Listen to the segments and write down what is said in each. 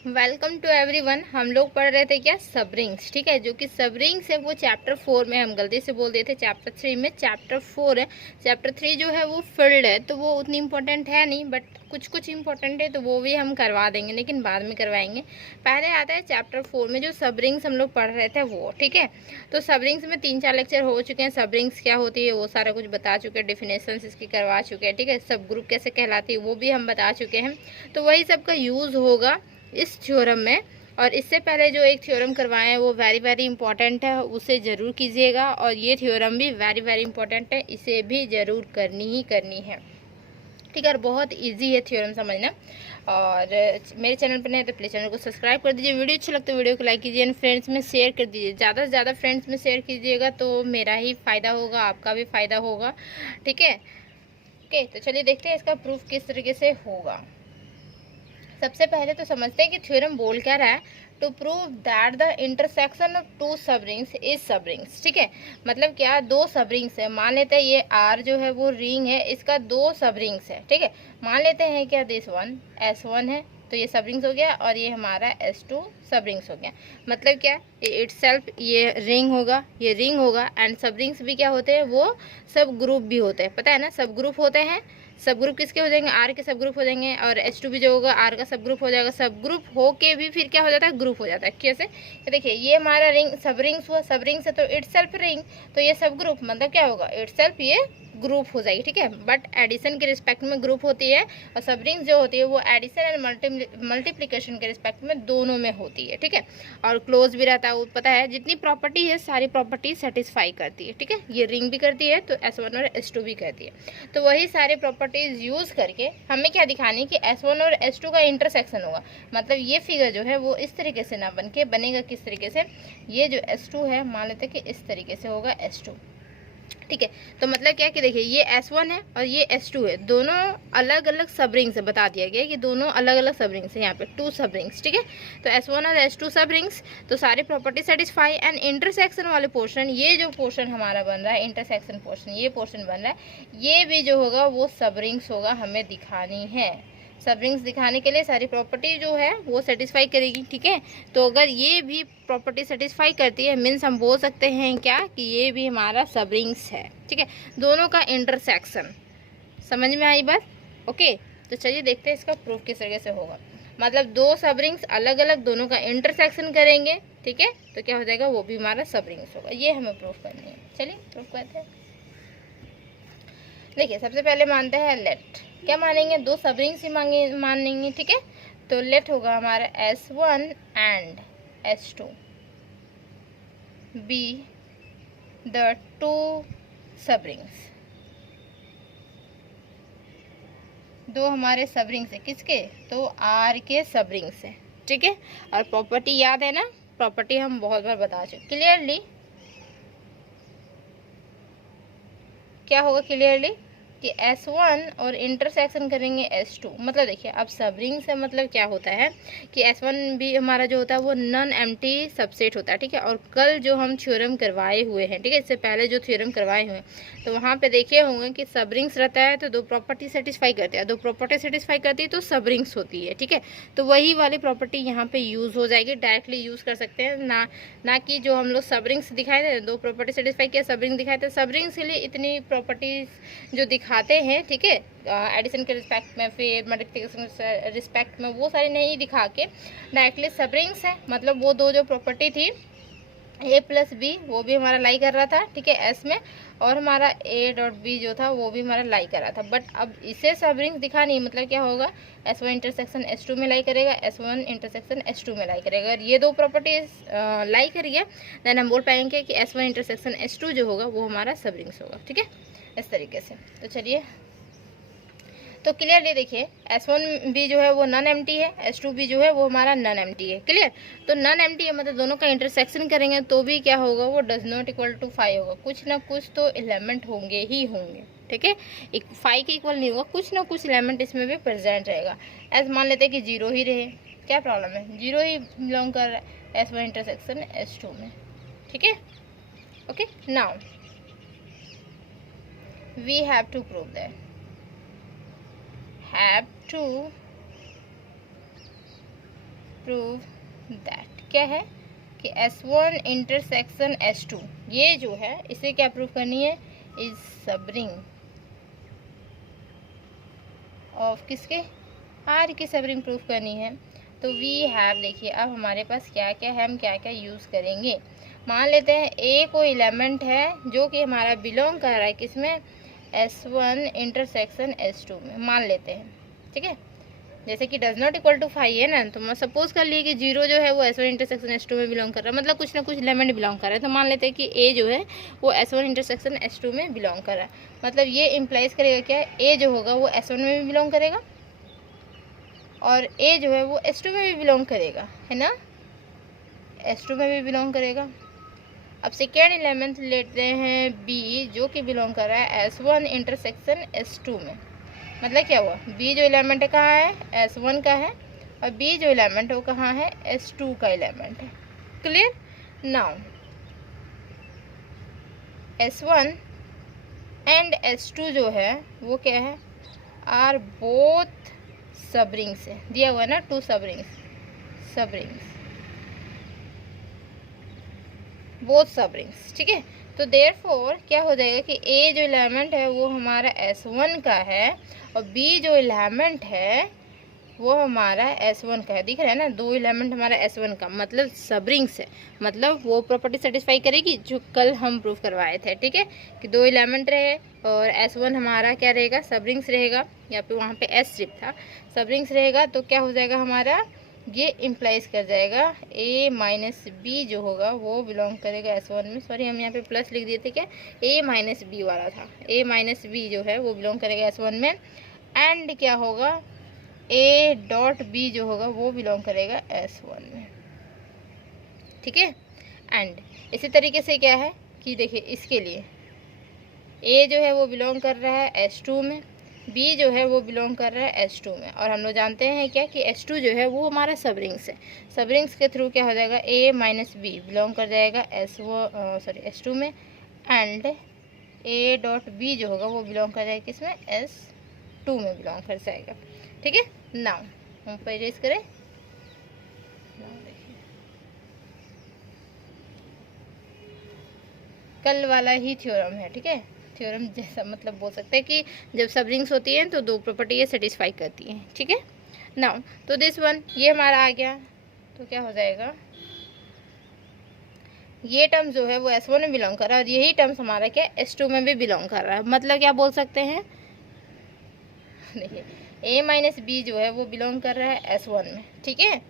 Welcome to everyone. हम लोग पढ़ रहे थे क्या, सबरिंग्स। ठीक है, जो कि सबरिंग्स है वो चैप्टर 4 में, हम गलती से बोल दिए थे चैप्टर 3 में, चैप्टर 4 है। चैप्टर 3 जो है वो फील्ड है, तो वो उतनी इंपॉर्टेंट है नहीं, बट कुछ कुछ इंपॉर्टेंट है, तो वो भी हम करवा देंगे, लेकिन बाद में करवाएंगे। पहले आता है चैप्टर 4 में जो सबरिंग्स हम लोग पढ़ रहे थे वो। ठीक है, तो सबरिंग्स में 3-4 लेक्चर हो चुके हैं। सबरिंग्स क्या होती है वो सारा कुछ बता चुके हैं, डेफिनेशन इसकी करवा चुके हैं। ठीक है, सब ग्रुप कैसे कहलाती है वो भी हम बता चुके हैं। तो वही सब का यूज़ होगा इस थ्योरम में। और इससे पहले जो एक थ्योरम करवाए हैं वो वेरी वेरी इंपॉर्टेंट है, उसे ज़रूर कीजिएगा। और ये थ्योरम भी वेरी वेरी इंपॉर्टेंट है, इसे भी ज़रूर करनी ही करनी है। ठीक है, बहुत इजी है थ्योरम समझना। और मेरे चैनल पर नहीं तो प्लीज़ चैनल को सब्सक्राइब कर दीजिए। वीडियो अच्छा लगता है वीडियो को लाइक कीजिए एंड फ्रेंड्स में शेयर कर दीजिए। ज़्यादा से ज़्यादा फ्रेंड्स में शेयर कीजिएगा तो मेरा ही फ़ायदा होगा, आपका भी फ़ायदा होगा। ठीक है, ओके, तो चलिए देखते हैं इसका प्रूफ किस तरीके से होगा। सबसे पहले तो समझते हैं कि थ्योरम बोल क्या रहा है। To prove that the intersection of two subrings is subrings. ठीक है, मतलब क्या, दो सबरिंग्स है। मान लेते हैं ये आर जो है वो रिंग है, इसका दो सबरिंग्स है। ठीक है, मान लेते हैं क्या, दिस वन S1 है, तो ये सबरिंग्स हो गया, और ये हमारा S2 सबरिंग्स हो गया। मतलब क्या, ये इटसेल्फ ये रिंग होगा, ये रिंग होगा। एंड सबरिंग्स भी क्या होते हैं, वो सब ग्रुप भी होते हैं, पता है ना, सब ग्रुप होते हैं। सब ग्रुप किसके हो जाएंगे, आर के सब ग्रुप हो जाएंगे, और H2 भी जो होगा आर का सब ग्रुप हो जाएगा। सब ग्रुप हो के भी फिर क्या हो जाता है, ग्रुप हो जाता है। कैसे, देखिए ये हमारा रिंग सब रिंग्स हुआ, सब रिंग्स है तो इटसेल्फ रिंग, तो ये सब ग्रुप मतलब क्या होगा, इटसेल्फ ये ग्रुप हो जाएगी। ठीक है, बट एडिशन के रिस्पेक्ट में ग्रुप होती है, और सब रिंग्स जो होती है वो एडिशन एंड मल्टीप्लिकेशन के रिस्पेक्ट में दोनों में होती है। ठीक है, और क्लोज भी रहता है, वो पता है, जितनी प्रॉपर्टी है सारी प्रॉपर्टी सेटिस्फाई करती है। ठीक है, ये रिंग भी करती है तो S1 और S2 भी करती है। तो वही सारे प्रॉपर्टीज यूज करके हमें क्या दिखानी कि S1 और S2 का इंटरसेक्शन होगा। मतलब ये फिगर जो है वो इस तरीके से ना बन के बनेगा, किस तरीके से, ये जो S2 है मान लेते हैं कि इस तरीके से होगा S2। ठीक है, तो मतलब क्या कि देखिए ये S1 है और ये S2 है, दोनों अलग अलग सबरिंग्स है। बता दिया गया कि दोनों अलग अलग सबरिंग्स है, यहाँ पे 2 सबरिंग्स। ठीक है, तो S1 और S2 सबरिंग्स, तो सारी प्रॉपर्टी सेटिस्फाई। एंड इंटरसेक्शन वाले पोर्शन, ये जो पोर्शन हमारा बन रहा है इंटरसेक्शन पोर्शन, ये पोर्शन बन रहा है, ये भी जो होगा वो सबरिंग्स होगा, हमें दिखानी है। सबरिंग्स दिखाने के लिए सारी प्रॉपर्टी जो है वो सेटिस्फाई करेगी। ठीक है, तो अगर ये भी प्रॉपर्टी सेटिस्फाई करती है मीन्स हम बोल सकते हैं क्या कि ये भी हमारा सबरिंग्स है। ठीक है, दोनों का इंटरसेक्शन, समझ में आई बात। ओके, तो चलिए देखते हैं इसका प्रूफ किस तरीके से होगा। मतलब दो सबरिंग्स अलग अलग, दोनों का इंटरसेक्शन करेंगे। ठीक है, तो क्या हो जाएगा, वो भी हमारा सबरिंग्स होगा। ये हमें प्रूफ करनी है। चलिए प्रूफ करते हैं। देखिए सबसे पहले मानते हैं लेट। क्या मानेंगे, दो सबरिंग्स ही मानेंगे। ठीक है, तो लेट होगा हमारा S1 and S2 be the two subrings. दो हमारे सबरिंग्स है, किसके, तो आर के सबरिंग्स है। ठीक है, और प्रॉपर्टी याद है ना, प्रॉपर्टी हम बहुत बार बता चुके क्लियरली। क्या होगा क्लियरली कि S1 और इंटरसेक्शन करेंगे S2। मतलब देखिए अब सबरिंग से मतलब क्या होता है कि S1 भी हमारा जो होता है वो नॉन एम्प्टी सबसेट होता है। ठीक है, और कल जो हम थ्योरम करवाए हुए हैं, ठीक है, इससे पहले जो थ्योरम करवाए हुए हैं, तो वहाँ पे देखे होंगे कि सबरिंग्स रहता है तो दो प्रॉपर्टी सेटिस्फाई करते हैं, दो प्रॉपर्टी सेटिस्फाई करती है तो सबरिंग्स होती है। ठीक है, तो वही वाली प्रॉपर्टी यहाँ पे यूज़ हो जाएगी, डायरेक्टली यूज़ कर सकते हैं ना कि जो हम लोग सबरिंग्स दिखाए थे, दो प्रॉपर्टी सेटिस्फाई किया, सबरिंग दिखाए थे, सबरिंग्स के लिए इतनी प्रॉपर्टीज जो दिखाते हैं, ठीक है, एडिशन के रिस्पेक्ट में, फिर मल्टीप्लिकेशन के रिस्पेक्ट में, वो सारी नहीं दिखा के डायरेक्टली सबरिंग्स है। मतलब वो दो जो प्रॉपर्टी थी A+B वो भी हमारा लाई कर रहा था। ठीक है, S में, और हमारा A.B जो था वो भी हमारा लाई कर रहा था। बट अब इसे सबरिंग्स दिखा नहीं, मतलब क्या होगा, S1 इंटरसेक्शन S2 में लाई करेगा, S1 इंटरसेक्शन S2 में लाई करेगा। अगर ये दो प्रॉपर्टीज लाई करिए देन हम बोल पाएंगे कि S1 इंटरसेक्शन S2 जो होगा वो हमारा सबरिंग्स होगा। ठीक है, इस तरीके से। तो चलिए, तो क्लियरली देखिए S1 भी जो है वो नॉन एम्प्टी है, S2 भी जो है वो हमारा नॉन एम्प्टी है। क्लियर, तो नॉन एम्प्टी है मतलब दोनों का इंटरसेक्शन करेंगे तो भी क्या होगा, वो डज नॉट इक्वल टू 5 होगा। कुछ ना कुछ तो एलिमेंट होंगे ही होंगे। ठीक है, 5 के इक्वल नहीं होगा, कुछ ना कुछ एलिमेंट इसमें भी प्रेजेंट रहेगा। ऐसे मान लेते हैं कि 0 ही रहे, क्या प्रॉब्लम है, 0 ही बिलोंग कर रहा है S1 इंटरसेक्शन S2 में। ठीक है, okay, now we have to prove that, have to prove that, क्या है कि S1 इंटरसेक्शन S2, ये जो है इसे क्या प्रूव करनी है, इज सबरिंग ऑफ किसके, R की सबरिंग प्रूफ करनी है। तो वी हैव, देखिए अब हमारे पास क्या क्या है, हम क्या क्या यूज़ करेंगे। मान लेते हैं ए कोई एलिमेंट है जो कि हमारा बिलोंग कर रहा है किसमें, S1 इंटरसेक्शन S2 में, मान लेते हैं, ठीक है। जैसे कि डज नॉट इक्वल टू 5 है ना, तो मैं सपोज कर लिए कि 0 जो है वो S1 इंटरसेक्शन S2 में बिलोंग कर रहा है, मतलब कुछ ना कुछ एलिमेंट बिलोंग कर रहा है। तो मान लेते हैं कि ए जो है वो S1 इंटरसेक्शन S2 में बिलोंग कर रहा है, मतलब ये इम्प्लाइज करेगा क्या, ए जो होगा वो S1 में भी बिलोंग करेगा और ए जो है वो S2 में भी बिलोंग करेगा, है ना, S2 में भी बिलोंग करेगा। अब सेकेंड एलिमेंट लेते हैं बी जो कि बिलोंग कर रहा है S1 इंटरसेक्शन S2 में, मतलब क्या हुआ, बी जो एलिमेंट है कहाँ है, S1 का है, और बी जो एलिमेंट है वो कहाँ है, S2 का एलिमेंट है। Clear. Now S1 and S2 जो है वो क्या है, आर बोथ सबरिंग्स है, दिया हुआ है ना, 2 सबरिंग्स बोथ सबरिंग्स, ठीक है। तो देयरफॉर क्या हो जाएगा कि ए जो एलिमेंट है वो हमारा S1 का है और बी जो एलिमेंट है वो हमारा S1 का है। दिख रहा है ना, 2 एलिमेंट हमारा S1 का, मतलब सबरिंग्स है, मतलब वो प्रॉपर्टी सेटिस्फाई करेगी जो कल हम प्रूव करवाए थे, ठीक है, कि 2 एलिमेंट रहे और S1 हमारा क्या रहेगा, सबरिंग्स रहेगा, या फिर वहाँ पे S स्ट्रिप था, सबरिंग्स रहेगा। तो क्या हो जाएगा हमारा, ये इम्प्लाइज कर जाएगा a माइनस बी जो होगा वो बिलोंग करेगा S1 में, सॉरी हम यहाँ पे प्लस लिख दिए थे, क्या a माइनस बी वाला था, a माइनस बी जो है वो बिलोंग करेगा S1 में, एंड क्या होगा, a डॉट बी जो होगा वो बिलोंग करेगा S1 में, ठीक है। एंड इसी तरीके से क्या है कि देखिए इसके लिए a जो है वो बिलोंग कर रहा है S2 में, B जो है वो बिलोंग कर रहा है S2 में, और हम लोग जानते हैं क्या कि S2 जो है वो हमारा सबरिंग्स है, सबरिंग्स के थ्रू क्या हो जाएगा, A माइनस बी बिलोंग कर जाएगा S2 में, एंड A डॉट बी जो होगा वो बिलोंग कर जाएगा किसमें, S2 में बिलोंग कर जाएगा, ठीक है। नाउ हम पर इरेज करें, कल वाला ही थ्योरम है, ठीक है, थ्योरम जैसा मतलब बोल सकते हैं कि जब सब रिंग्स होती हैं तो 2 प्रॉपर्टी ये सेटिस्फाई करती हैं, ठीक है। नाउ तो दिस वन ये हमारा आ गया, तो क्या हो जाएगा, ये टर्म जो है वो S1 में बिलोंग कर रहा है और यही टर्म्स हमारा क्या S2 में भी बिलोंग कर रहा है, मतलब क्या बोल सकते हैं, देखिए a माइनस बी जो है वो बिलोंग कर रहा है S1 में, ठीक है,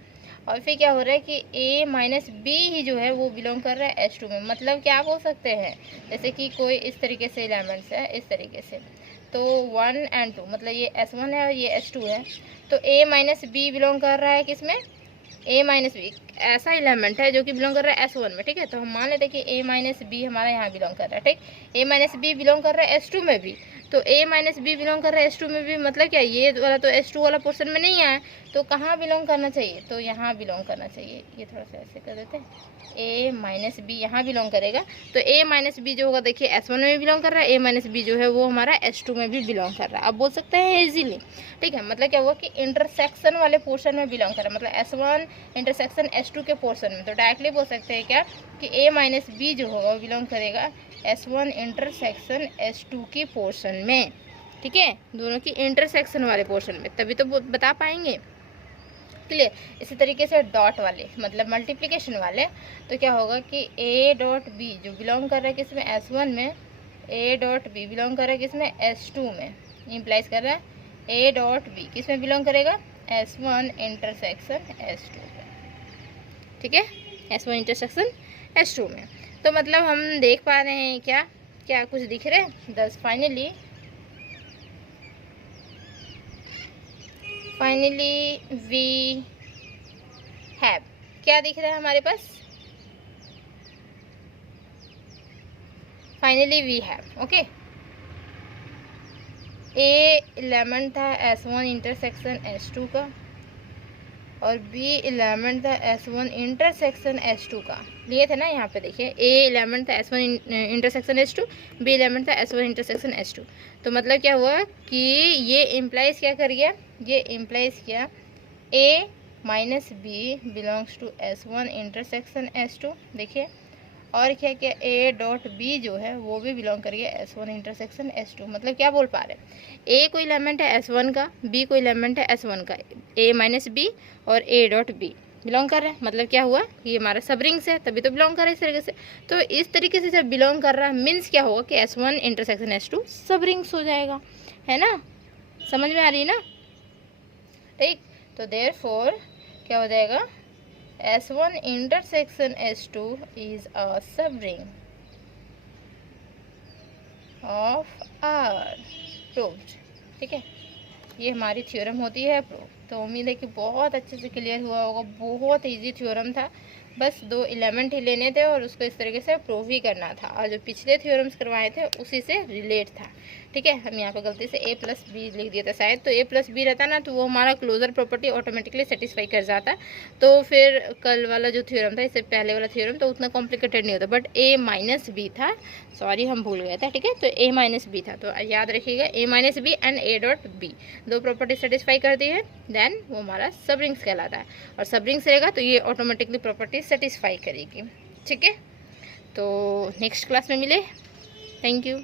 और फिर क्या हो रहा है कि a माइनस बी ही जो है वो बिलोंग कर रहा है S2 में, मतलब क्या बोल सकते हैं, जैसे कि कोई इस तरीके से एलिमेंट्स है, इस तरीके से, तो 1 एंड 2 मतलब ये S1 है और ये S2 है, तो a माइनस बी बिलोंग कर रहा है किसमें, a माइनस बी ऐसा एलिमेंट है जो कि बिलोंग कर रहा है S1 में, ठीक है। तो हम मान लेते हैं कि a माइनस बी हमारा यहाँ बिलोंग कर रहा है, ठीक, a माइनस बी बिलोंग कर रहा है S2 में भी, तो a माइनस बी बिलोंग कर रहा है S2 में भी, मतलब क्या ये वाला तो S2 वाला पोर्शन में नहीं आया, तो कहाँ बिलोंग करना चाहिए, तो यहाँ बिलोंग करना चाहिए, ये थोड़ा सा ऐसे कर देते हैं, a माइनस बी यहाँ बिलोंग करेगा, तो a माइनस बी जो होगा देखिए S1 में भी बिलोंग कर रहा है, a माइनस बी जो है वो हमारा S2 में भी बिलोंग कर रहा है, अब बोल सकते हैं इजीली, ठीक है। मतलब क्या हुआ कि इंटरसेक्शन वाले पोर्शन में बिलोंग कर रहा है, मतलब S1 इंटरसेक्शन S2 के पोर्शन में, तो डायरेक्टली बोल सकते हैं क्या कि a माइनस बी जो होगा वो बिलोंग करेगा S1 इंटरसेक्शन S2 की पोर्शन में, ठीक है, दोनों की इंटरसेक्शन वाले पोर्शन में, तभी तो बता पाएंगे, क्लियर। इसी तरीके से डॉट वाले मतलब मल्टीप्लिकेशन वाले, तो क्या होगा कि a डॉट बी जो बिलोंग कर रहा है किसमें S1 में, a डॉट बी बिलोंग कर रहा है किसमें S2 में, इम्प्लाइज कर रहा है a डॉट बी किस में बिलोंग करेगा S1 इंटरसेक्शन S2 में, ठीक है, S1 इंटरसेक्शन S2 में। तो मतलब हम देख पा रहे हैं क्या क्या कुछ दिख रहे हैं, दस फाइनली वी हैव, क्या दिख रहा है हमारे पास, finally we have, okay, a element था S1 इंटरसेक्शन S2 का और B एलिमेंट था S1 इंटरसेक्शन S2 का, लिए थे ना यहाँ पे, देखिए A एलिमेंट था S1 intersection S2, B element था S1 इंटरसेक्शन S2, तो मतलब क्या हुआ कि ये इम्प्लाइज क्या कर गया, ये इम्प्लाइज किया A minus B belongs to S1 intersection S2। देखिए, और क्या क्या, ए डॉट बी जो है वो भी बिलोंग करिए S1 इंटरसेक्शन S2। मतलब क्या बोल पा रहे हैं, ए कोई एलिमेंट है S1 का, बी कोई एलिमेंट है S1 का, ए माइनस बी और ए डॉट बी बिलोंग कर रहा है। मतलब क्या हुआ कि ये हमारा सब रिंग्स है, तभी तो बिलोंग कर रहा है इस तरीके से। तो इस तरीके से जब बिलोंग कर रहा है मीन्स क्या होगा कि S1 इंटरसेक्शन S2 सब रिंग्स हो जाएगा, है ना। समझ में आ रही है ना, ठीक। तो देयरफॉर क्या हो जाएगा, S1 intersection S2 is a सब रिंग ऑफ R, प्रूव्ड। ठीक है, ये हमारी थ्योरम होती है प्रूव। तो उम्मीद है कि बहुत अच्छे से क्लियर हुआ होगा। बहुत इजी थ्योरम था, बस 2 एलिमेंट ही लेने थे और उसको इस तरीके से प्रूव ही करना था, और जो पिछले थ्योरम्स करवाए थे उसी से रिलेट था। ठीक है, हम यहाँ पे गलती से a प्लस बी लिख दिया था शायद, तो a प्लस बी रहता ना तो वो हमारा क्लोजर प्रॉपर्टी ऑटोमेटिकली सेटिस्फाई कर जाता। तो फिर कल वाला जो थ्योरम था, इससे पहले वाला थ्योरम, तो उतना कॉम्प्लिकेटेड नहीं होता, बट a माइनस बी था, सॉरी हम भूल गए थे। ठीक है, तो a माइनस बी था, तो याद रखिएगा a minus B and a dot B 2 property satisfy करती है, देन वो हमारा सब रिंग्स कहलाता है। और सब रिंग्स रहेगा तो ये ऑटोमेटिकली प्रॉपर्टी सेटिस्फाई करेगी। ठीक है, तो नेक्स्ट क्लास में मिले। Thank you.